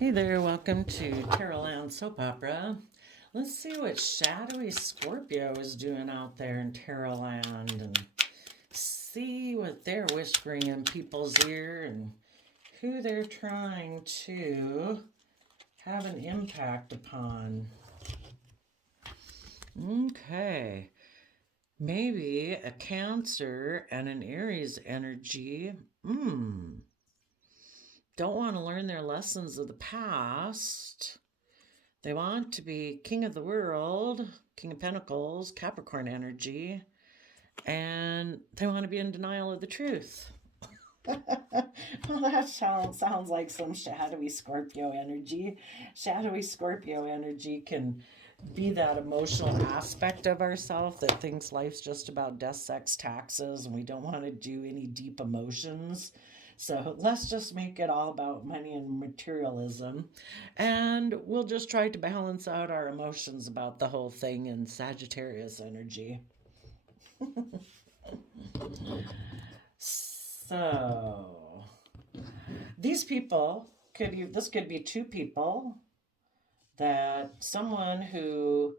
Hey there, welcome to Tarotland Soap Opera. Let's see what shadowy Scorpio is doing out there in Tarotland and see what they're whispering in people's ear and who they're trying to have an impact upon. Okay, maybe a Cancer and an Aries energy. Don't want to learn their lessons of the past. They want to be king of the world, king of pentacles, Capricorn energy, and they want to be in denial of the truth. Well, that sounds like some shadowy Scorpio energy. Shadowy Scorpio energy can be that emotional aspect of ourselves that thinks life's just about death, sex, taxes, and we don't want to do any deep emotions. So let's just make it all about money and materialism. And we'll just try to balance out our emotions about the whole thing in Sagittarius energy. So, these people this could be two people that someone who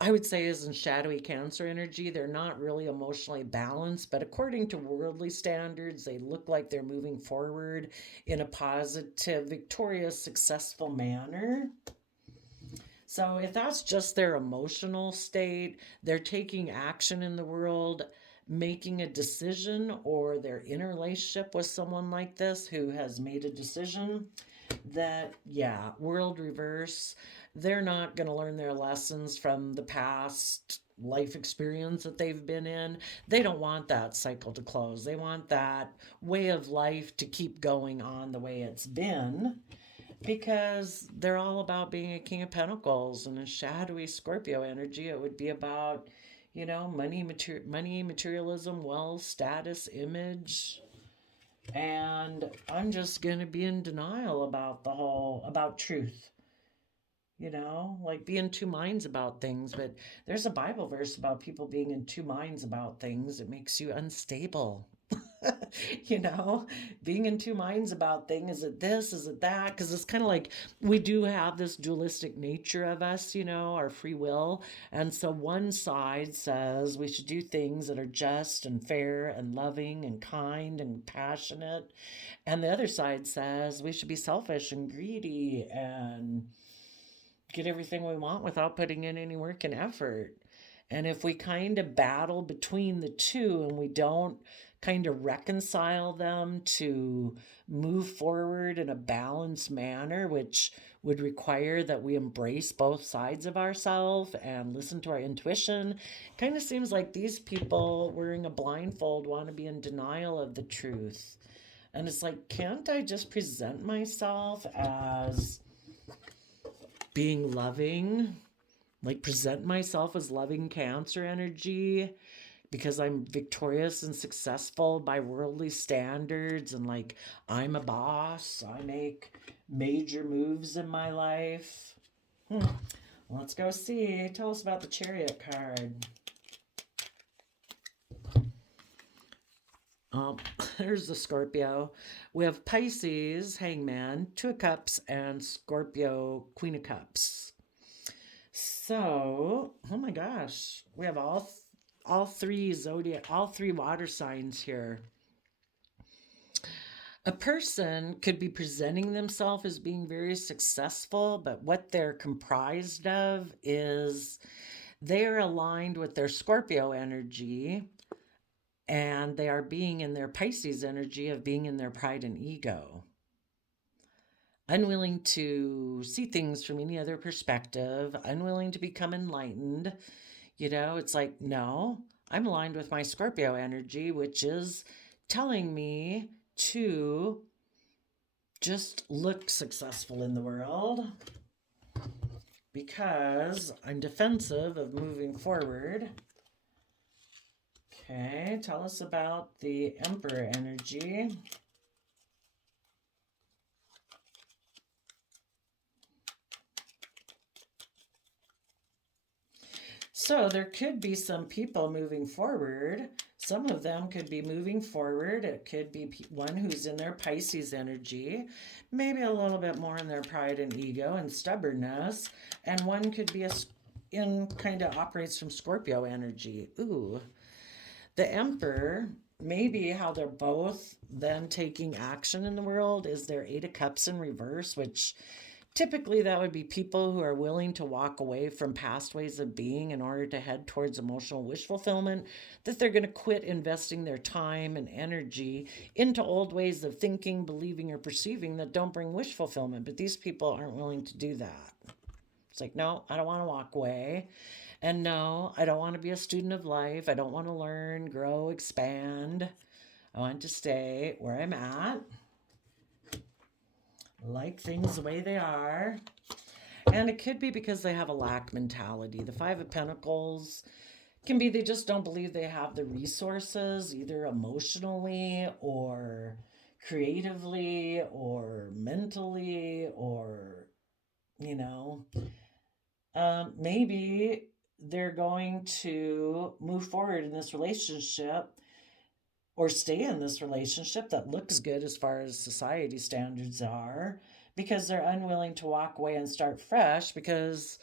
I would say is in shadowy Cancer energy. They're not really emotionally balanced, but according to worldly standards, they look like they're moving forward in a positive, victorious, successful manner. So if that's just their emotional state, they're taking action in the world, making a decision, or they're in a relationship with someone like this who has made a decision, that, yeah, world reverse. They're not going to learn their lessons from the past life experience that they've been in. They don't want that cycle to close. They want that way of life to keep going on the way it's been because they're all about being a king of pentacles and a shadowy Scorpio energy. It would be about, money, materialism, wealth, status, image. And I'm just going to be in denial about about truth. Like be in two minds about things. But there's a Bible verse about people being in two minds about things. It makes you unstable. you know, Being in two minds about things. Is it this? Is it that? Because it's kind of like we do have this dualistic nature of us, our free will. And so one side says we should do things that are just and fair and loving and kind and passionate. And the other side says we should be selfish and greedy and get everything we want without putting in any work and effort. And if we kind of battle between the two and we don't kind of reconcile them to move forward in a balanced manner, which would require that we embrace both sides of ourselves and listen to our intuition, kind of seems like these people wearing a blindfold want to be in denial of the truth. And it's like, can't I just present myself as being loving, like present myself as loving Cancer energy because I'm victorious and successful by worldly standards, and like I'm a boss, I make major moves in my life. Let's go see. Tell us about the Chariot card. There's the Scorpio. We have Pisces, Hangman, Two of Cups, and Scorpio, Queen of Cups. So, oh my gosh, we have all three zodiac, all three water signs here. A person could be presenting themselves as being very successful, but what they're comprised of is they are aligned with their Scorpio energy and they are being in their Pisces energy of being in their pride and ego. Unwilling to see things from any other perspective, unwilling to become enlightened. It's like, no, I'm aligned with my Scorpio energy, which is telling me to just look successful in the world because I'm defensive of moving forward. Okay, tell us about the Emperor energy. So there could be some people moving forward, Some of them could be moving forward. It could be one who's in their Pisces energy, maybe a little bit more in their pride and ego and stubbornness. And one could be in kind of operates from Scorpio energy. Ooh, the Emperor, maybe how they're both then taking action in the world is their Eight of Cups in reverse, which typically that would be people who are willing to walk away from past ways of being in order to head towards emotional wish fulfillment, that they're going to quit investing their time and energy into old ways of thinking, believing, or perceiving that don't bring wish fulfillment. But these people aren't willing to do that. It's like, no, I don't want to walk away. And no, I don't want to be a student of life. I don't want to learn, grow, expand. I want to stay where I'm at, like things the way they are. And it could be because they have a lack mentality. The Five of Pentacles can be they just don't believe they have the resources, either emotionally or creatively or mentally or, you know, maybe they're going to move forward in this relationship or stay in this relationship that looks good as far as society standards are because they're unwilling to walk away and start fresh because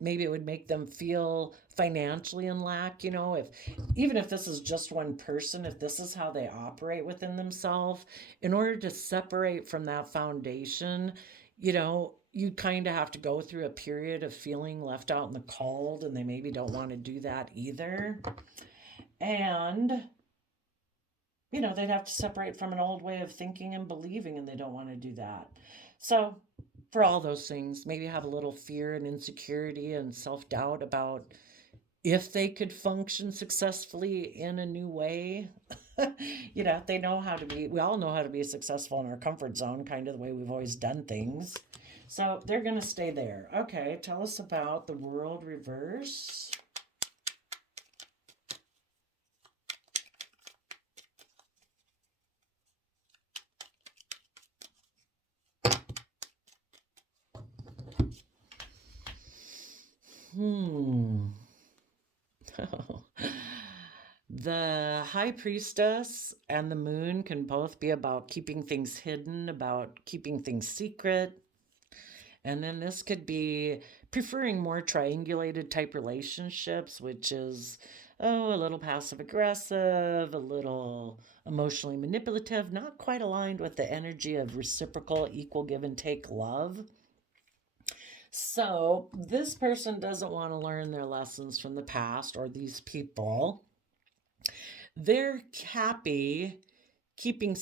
maybe it would make them feel financially in lack. If even if this is just one person, if this is how they operate within themselves, in order to separate from that foundation, you kind of have to go through a period of feeling left out in the cold, and they maybe don't want to do that either. And they'd have to separate from an old way of thinking and believing, and they don't want to do that. So, for all those things, maybe have a little fear and insecurity and self doubt about if they could function successfully in a new way. They know how to be, we all know how to be successful in our comfort zone, kind of the way we've always done things. So, they're going to stay there. Okay, tell us about the world reverse. The High Priestess and the Moon can both be about keeping things hidden, about keeping things secret. And then this could be preferring more triangulated type relationships, which is, a little passive aggressive, a little emotionally manipulative, not quite aligned with the energy of reciprocal, equal give and take love. So, this person doesn't want to learn their lessons from the past, or these people. They're happy keeping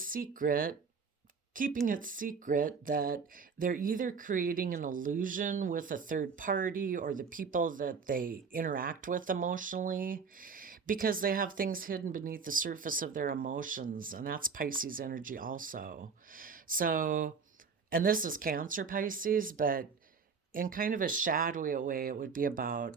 keeping it secret that they're either creating an illusion with a third party or the people that they interact with emotionally because they have things hidden beneath the surface of their emotions. And that's Pisces energy also. So, and this is Cancer Pisces, but in kind of a shadowy way, it would be about,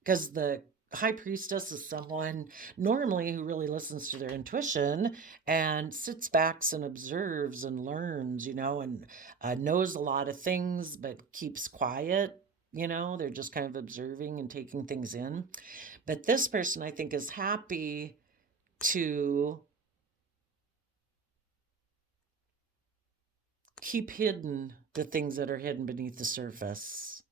because the high priestess is someone normally who really listens to their intuition and sits back and observes and learns, and knows a lot of things but keeps quiet. They're just kind of observing and taking things in. But this person, I think, is happy to keep hidden the things that are hidden beneath the surface,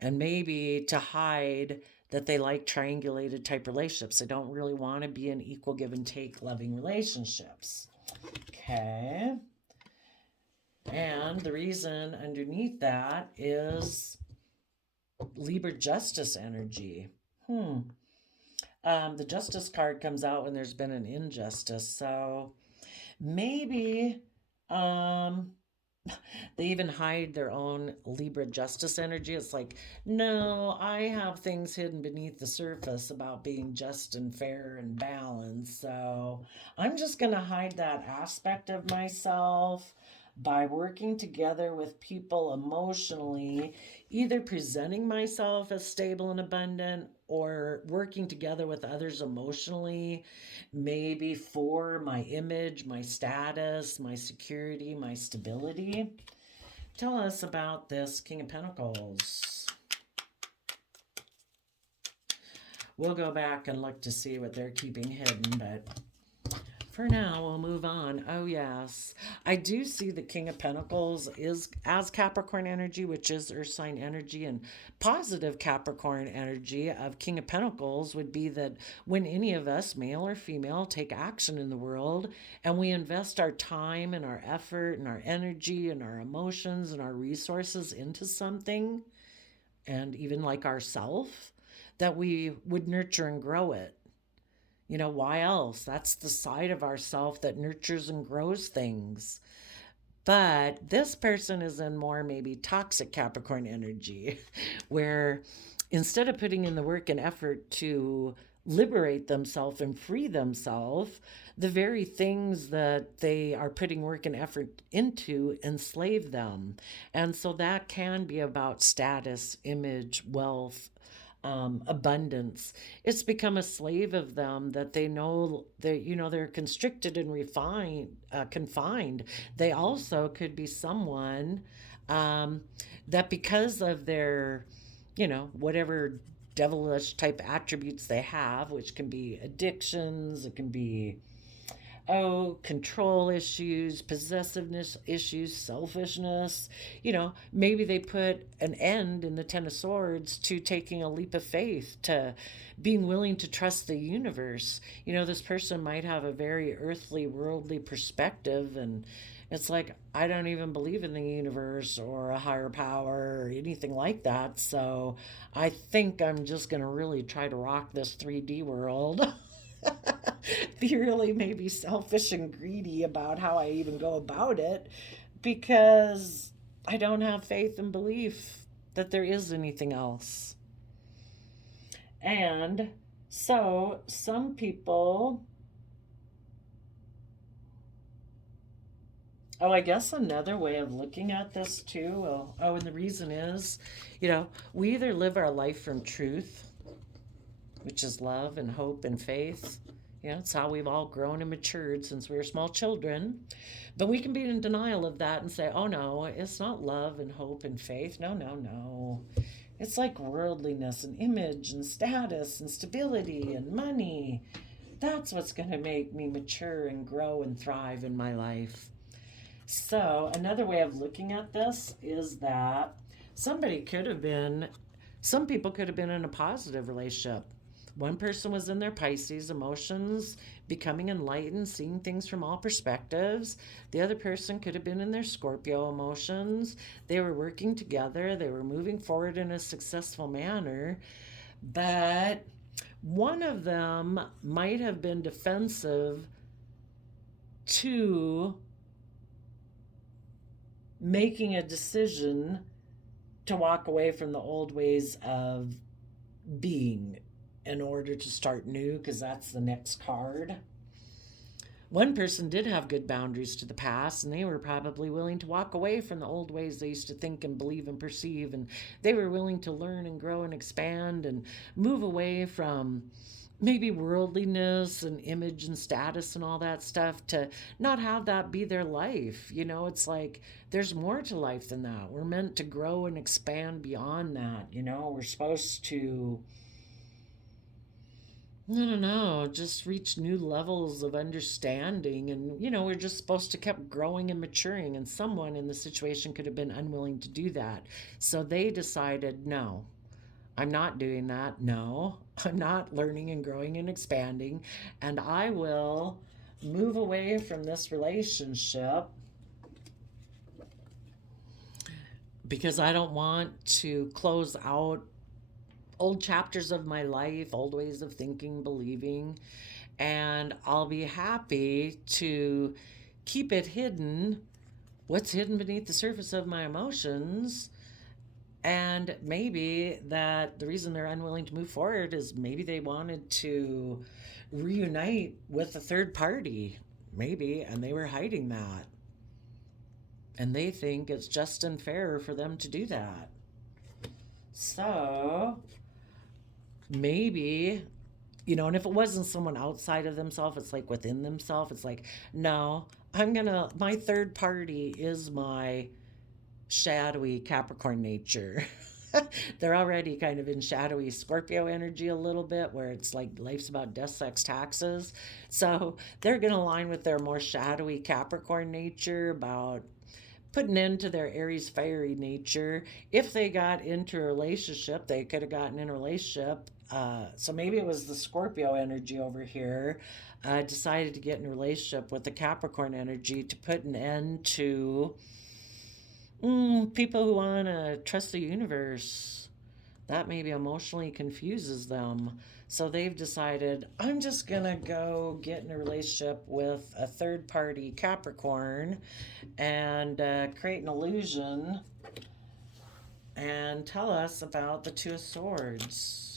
and maybe to hide that they like triangulated type relationships. They don't really want to be in equal give and take loving relationships. Okay. And the reason underneath that is Libra justice energy. The justice card comes out when there's been an injustice. So maybe they even hide their own Libra justice energy. It's like, no, I have things hidden beneath the surface about being just and fair and balanced. So I'm just going to hide that aspect of myself by working together with people emotionally, either presenting myself as stable and abundant or working together with others emotionally, maybe for my image, my status, my security, my stability. Tell us about this King of Pentacles. We'll go back and look to see what they're keeping hidden, but for now, we'll move on. Oh, yes. I do see the King of Pentacles is as Capricorn energy, which is Earth sign energy, and positive Capricorn energy of King of Pentacles would be that when any of us, male or female, take action in the world and we invest our time and our effort and our energy and our emotions and our resources into something, and even like ourself, that we would nurture and grow it. Why else? That's the side of ourself that nurtures and grows things. But this person is in more maybe toxic Capricorn energy, where instead of putting in the work and effort to liberate themselves and free themselves, the very things that they are putting work and effort into enslave them. And so that can be about status, image, wealth, abundance. It's become a slave of them that they know that they're constricted and confined. They also could be someone um, that because of their whatever devilish type attributes they have, which can be addictions, it can be control issues, possessiveness issues, selfishness. Maybe they put an end in the Ten of Swords to taking a leap of faith, to being willing to trust the universe. This person might have a very earthly, worldly perspective, and it's like, I don't even believe in the universe or a higher power or anything like that. So I think I'm just going to really try to rock this 3D world. Be really maybe selfish and greedy about how I even go about it, because I don't have faith and belief that there is anything else. And so some people, I guess another way of looking at this too, and the reason is, we either live our life from truth, which is love and hope and faith. It's how we've all grown and matured since we were small children. But we can be in denial of that and say, oh no, it's not love and hope and faith. No, no, no. It's like worldliness and image and status and stability and money. That's what's going to make me mature and grow and thrive in my life. So, another way of looking at this is that some people could have been in a positive relationship. One person was in their Pisces emotions, becoming enlightened, seeing things from all perspectives. The other person could have been in their Scorpio emotions. They were working together, they were moving forward in a successful manner, but one of them might have been defensive to making a decision to walk away from the old ways of being in order to start new, because that's the next card. One person did have good boundaries to the past, and they were probably willing to walk away from the old ways they used to think and believe and perceive, and they were willing to learn and grow and expand and move away from maybe worldliness and image and status and all that stuff, to not have that be their life. It's like there's more to life than that. We're meant to grow and expand beyond that. We're supposed to, I don't know, just reach new levels of understanding. And, we're just supposed to keep growing and maturing. And someone in the situation could have been unwilling to do that. So they decided, no, I'm not doing that. No, I'm not learning and growing and expanding. And I will move away from this relationship because I don't want to close out old chapters of my life, old ways of thinking, believing, and I'll be happy to keep it hidden, what's hidden beneath the surface of my emotions. And maybe that the reason they're unwilling to move forward is maybe they wanted to reunite with a third party, maybe, and they were hiding that. And they think it's just and fair for them to do that. So maybe, and if it wasn't someone outside of themselves, it's like within themselves. It's like, no, my third party is my shadowy Capricorn nature. They're already kind of in shadowy Scorpio energy a little bit, where it's like life's about death, sex, taxes. So they're going to align with their more shadowy Capricorn nature about put an end to their Aries fiery nature. If they got into a relationship, they could have gotten in a relationship. So maybe it was the Scorpio energy over here. Decided to get in a relationship with the Capricorn energy to put an end to people who want to trust the universe. That maybe emotionally confuses them. So they've decided, I'm just going to go get in a relationship with a third party Capricorn and create an illusion and tell us about the Two of Swords.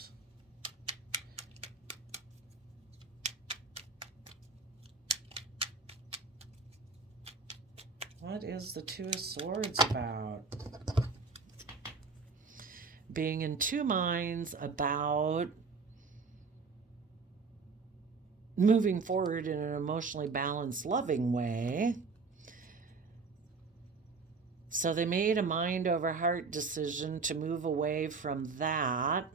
What is the Two of Swords about? Being in two minds about moving forward in an emotionally balanced, loving way. So they made a mind over heart decision to move away from that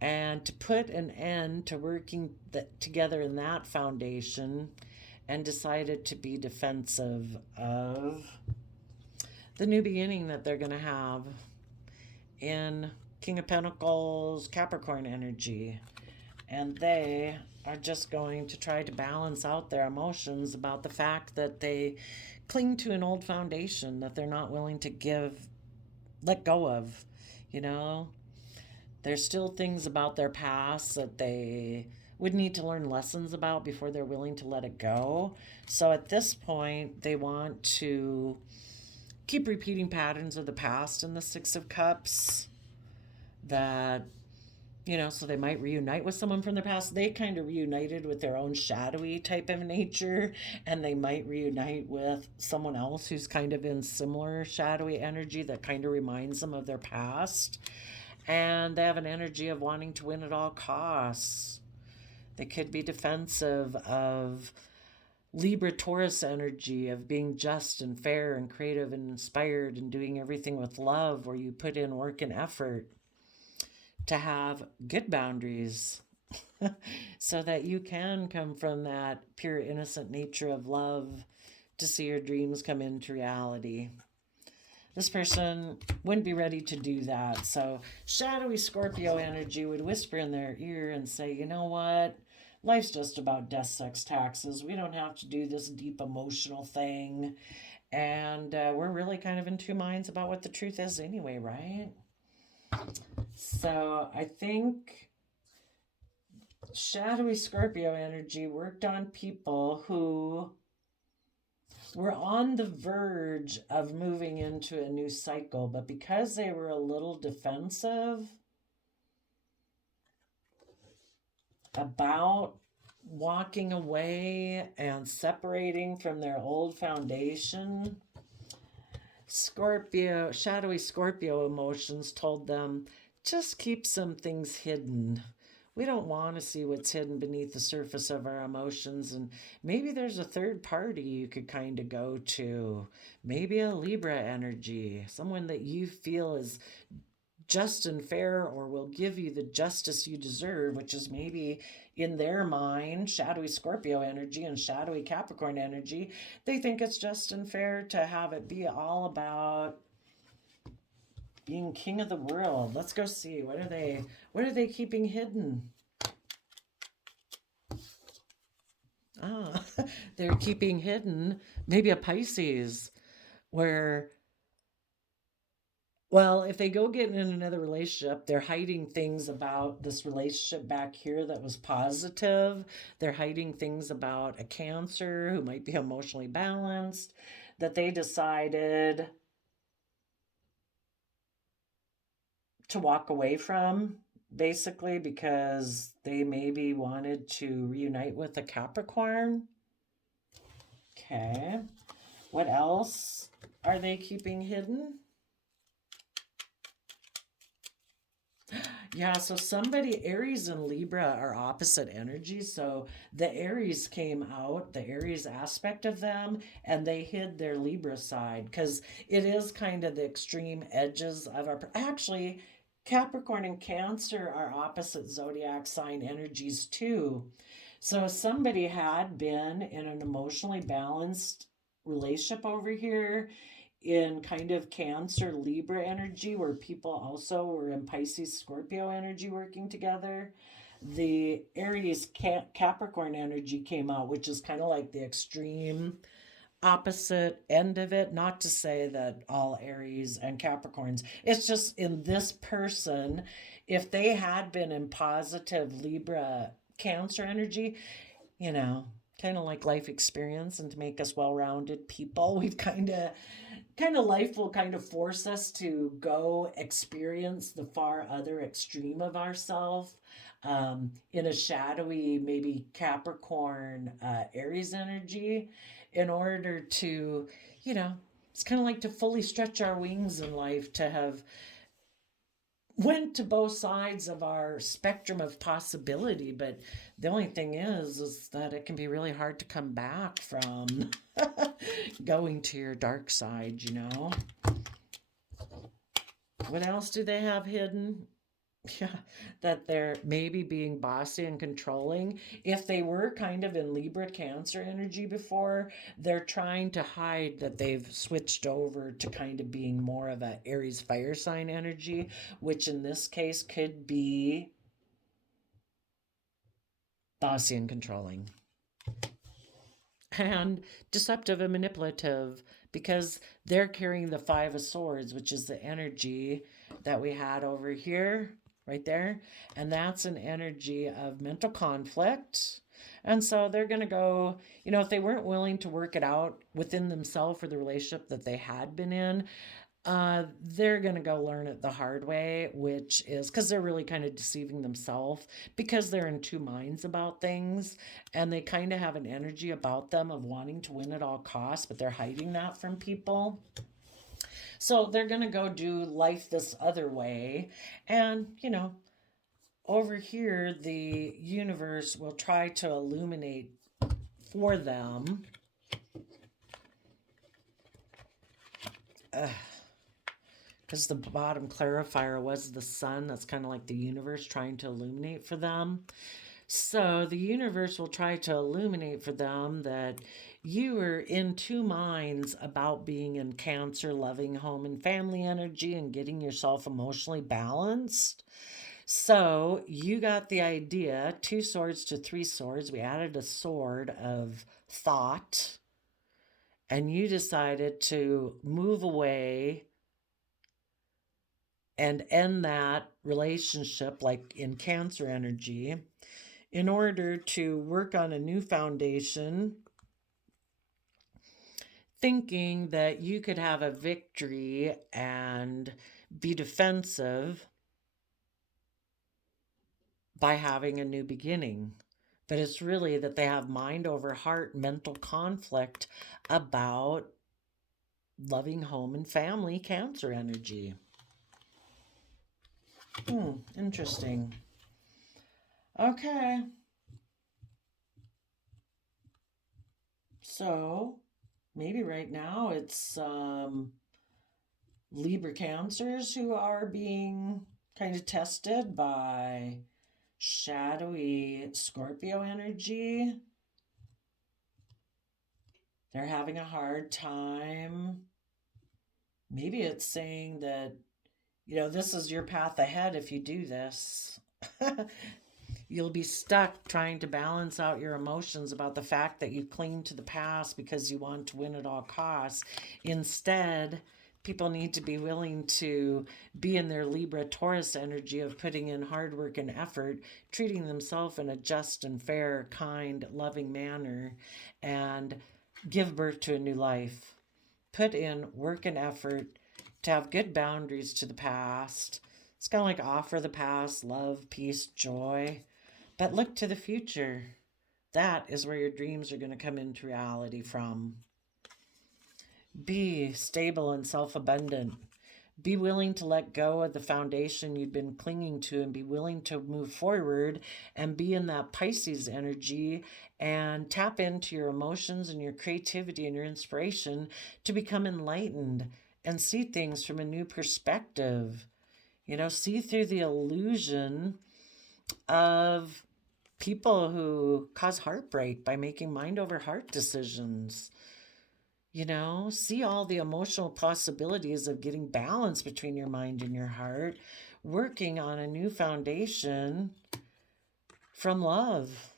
and to put an end to working together in that foundation, and decided to be defensive of the new beginning that they're going to have in King of Pentacles, Capricorn energy. And they are just going to try to balance out their emotions about the fact that they cling to an old foundation that they're not willing to let go of. You know, there's still things about their past that they would need to learn lessons about before they're willing to let it go. So at this point, they want to keep repeating patterns of the past in the Six of Cups that, so they might reunite with someone from their past. They kind of reunited with their own shadowy type of nature, and they might reunite with someone else who's kind of in similar shadowy energy that kind of reminds them of their past. And they have an energy of wanting to win at all costs. They could be defensive of Libra Taurus energy of being just and fair and creative and inspired and doing everything with love, where you put in work and effort to have good boundaries so that you can come from that pure innocent nature of love to see your dreams come into reality. This person wouldn't be ready to do that. So shadowy Scorpio energy would whisper in their ear and say, you know what? Life's just about death, sex, taxes. We don't have to do this deep emotional thing. And we're really kind of in two minds about what the truth is anyway, right? So I think shadowy Scorpio energy worked on people who were on the verge of moving into a new cycle, but because they were a little defensive about walking away and separating from their old foundation, shadowy Scorpio emotions told them, just keep some things hidden. We don't want to see what's hidden beneath the surface of our emotions. And maybe there's a third party you could kind of go to. Maybe a Libra energy, someone that you feel is just and fair or will give you the justice you deserve, which is maybe in their mind, shadowy Scorpio energy and shadowy Capricorn energy. They think it's just and fair to have it be all about being king of the world. Let's go see. What are they keeping hidden? They're keeping hidden maybe a Pisces, where, well, if they go get in another relationship, they're hiding things about this relationship back here that was positive. They're hiding things about a Cancer who might be emotionally balanced, that they decided to walk away from, basically, because they maybe wanted to reunite with a Capricorn. Okay. What else are they keeping hidden? Yeah, so somebody, Aries and Libra are opposite energies. So the Aries came out, the Aries aspect of them, and they hid their Libra side because it is kind of the extreme edges of our. Actually, Capricorn and Cancer are opposite zodiac sign energies too. So somebody had been in an emotionally balanced relationship over here in kind of Cancer Libra energy, where people also were in Pisces Scorpio energy working together. The Aries Capricorn energy came out, which is kind of like the extreme opposite end of it. Not to say that all Aries and Capricorns, it's just in this person, if they had been in positive Libra Cancer energy, you know, kind of like life experience and to make us well-rounded people, we've kind of life will kind of force us to go experience the far other extreme of ourselves, in a shadowy, maybe Capricorn, Aries energy, in order to, you know, it's kind of like to fully stretch our wings in life, to have went to both sides of our spectrum of possibility. But the only thing is that it can be really hard to come back from going to your dark side, you know. What else do they have hidden? Yeah, that they're maybe being bossy and controlling. If they were kind of in Libra Cancer energy before, they're trying to hide that they've switched over to kind of being more of a Aries fire sign energy, which in this case could be bossy and controlling and deceptive and manipulative, because they're carrying the Five of Swords, which is the energy that we had over here, right there. And that's an energy of mental conflict. And so they're going to go, you know, if they weren't willing to work it out within themselves or the relationship that they had been in, they're going to go learn it the hard way, which is because they're really kind of deceiving themselves, because they're in two minds about things, and they kind of have an energy about them of wanting to win at all costs, but they're hiding that from people. So they're going to go do life this other way. And, you know, over here, the universe will try to illuminate for them. Because the bottom clarifier was the sun. That's kind of like the universe trying to illuminate for them. So the universe will try to illuminate for them that you are in two minds about being in Cancer, loving home and family energy and getting yourself emotionally balanced. So you got the idea, two swords to three swords. We added a sword of thought, and you decided to move away and end that relationship, like in Cancer energy, in order to work on a new foundation, thinking that you could have a victory and be defensive by having a new beginning. But it's really that they have mind over heart mental conflict about loving home and family Cancer energy. Interesting. Okay. So maybe right now it's Libra Cancers who are being kind of tested by shadowy Scorpio energy. They're having a hard time. Maybe it's saying that, you know, this is your path ahead if you do this. You'll be stuck trying to balance out your emotions about the fact that you cling to the past because you want to win at all costs. Instead, people need to be willing to be in their Libra Taurus energy of putting in hard work and effort, treating themselves in a just and fair, kind, loving manner, and give birth to a new life. Put in work and effort to have good boundaries to the past. It's kind of like offer the past love, peace, joy, but look to the future. That is where your dreams are going to come into reality from. Be stable and self abundant. Be willing to let go of the foundation you've been clinging to and be willing to move forward and be in that Pisces energy and tap into your emotions and your creativity and your inspiration to become enlightened and see things from a new perspective. You know, see through the illusion of people who cause heartbreak by making mind over heart decisions. You know, see all the emotional possibilities of getting balance between your mind and your heart, working on a new foundation from love.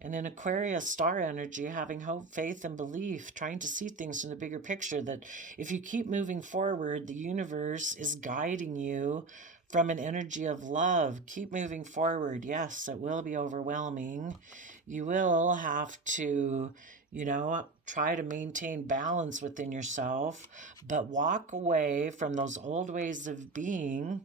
And in Aquarius star energy, having hope, faith, and belief, trying to see things in the bigger picture, that if you keep moving forward, the universe is guiding you from an energy of love. Keep moving forward. Yes, it will be overwhelming. You will have to, try to maintain balance within yourself, but walk away from those old ways of being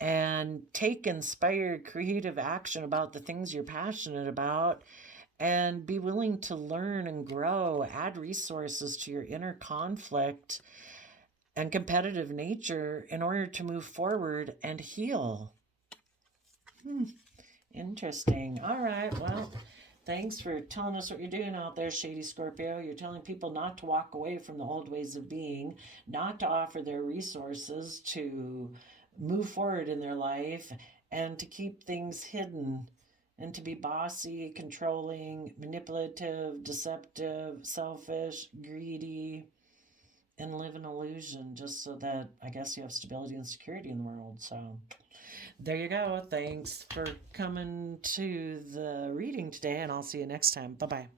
and take inspired creative action about the things you're passionate about, and be willing to learn and grow, add resources to your inner conflict and competitive nature in order to move forward and heal. Interesting. All right, well, thanks for telling us what you're doing out there, Shady Scorpio. You're telling people not to walk away from the old ways of being, not to offer their resources to move forward in their life, and to keep things hidden, and to be bossy, controlling, manipulative, deceptive, selfish, greedy, and live an illusion just so that I guess you have stability and security in the world. So there you go. Thanks for coming to the reading today, and I'll see you next time. Bye bye.